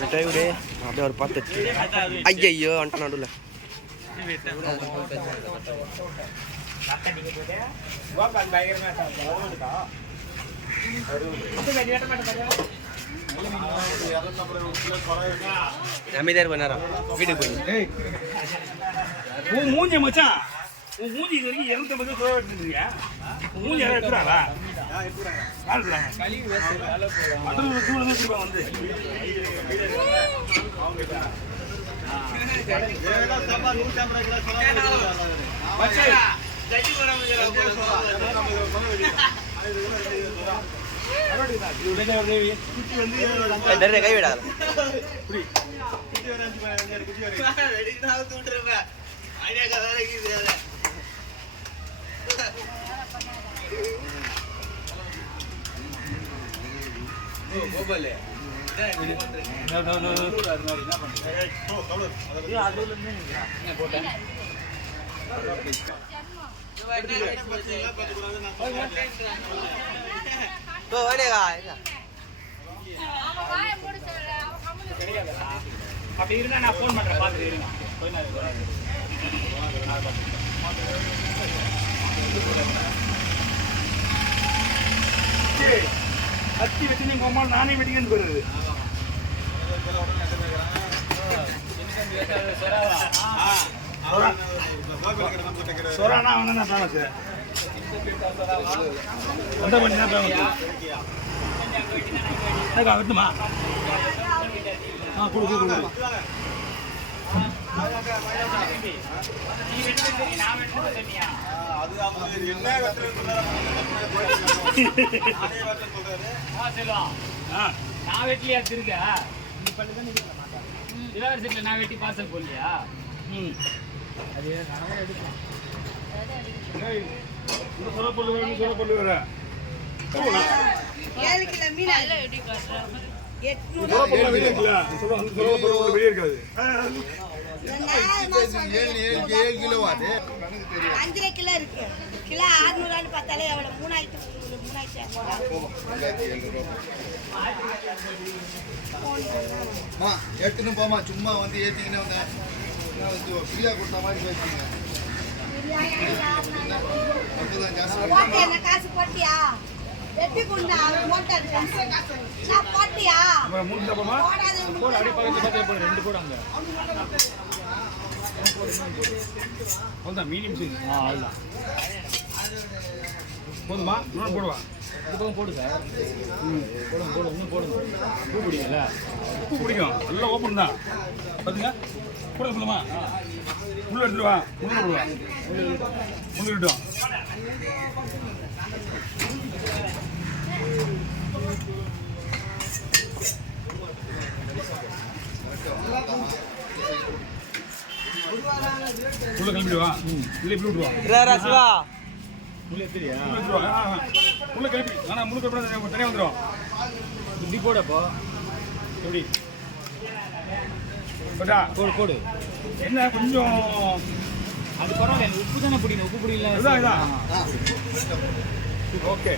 மிட்டாய் விடு அப்படியே ஒரு பார்த்து ஐயோ வந்துட்டு நடுவில் அமைதியார் பண்ணாராம் வீட்டுக்கு போய் மூஞ்சி மச்சான் உன் மூஞ்சி இது வரைக்கும் 250 ரூபா எடுத்துருக்கீங்க மூஞ்சி யாரும் எடுத்துறாங்களா வந்து கை விடாத அப்படி இருந்தா நான் போன் பண்றேன் பாத்துட்டு இருங்க கத்தி வச்சு நீங்க அம்மா நானே வெட்டிங்கன்னு போயிருது சொரானா வந்து நான் ஃபேமஸ் அந்த பண்ணி தான் ஃபேமஸ் விட்டுமா கொடு கொடு நான் வெட்டிலியா திருக்க இளவரசில நான் வெட்டி பார்சல் போடலையா அது சொல்ல சொல்லு வர 7 கிலோ மீன் அதுல வெட்டி காட்டுறேன் 800 வெளியே இருக்காது 7 கிலோ அது 5 கிலோ இருக்கு கிலோ 600 பார்த்தாலே எவ்வளவு 3000 எடுத்துன்னு போமா சும்மா வந்து ஏற்றிக்கினே வந்தேன் ஃப்ரீயாக கொடுத்த மாதிரி பேசுறீங்க காசு போட்டியா வெட்டி கொண்டா மோட்டார் நான் போட்டியா போடு அப்படியே பக்கத்துல போடு 2 போடு அங்க அவ்வளோதான் மீடியம் சைஸ் அவ்வளோதான் போதுமா இன்னொன்று போடுவா இதுவும் போடு சார் போடுங்க இன்னும் போடுங்க பூ பிடிக்கல பூ பிடிக்கும் எல்லாம் ஓப்பன் தான் பார்த்துங்க கூட சொல்லுமா முள்ளு எடுத்துருவா முள்ளு போடுவா முள்ளு விட்டோம் உள்ள கிளம்பிடுவா இல்லை இப்படி விட்டுருவா சிவா முள்ளு தெரியா உள்ள கிளம்பி ஆனால் முழு கிளம்பி தனியாக வந்துடும் இப்படி போடப்போ எப்படி பட்டா போடு போடு என்ன கொஞ்சம் அது பரவாயில்ல உப்பு தானே பிடிக்கணும் உப்பு பிடிக்கல இதான் ஓகே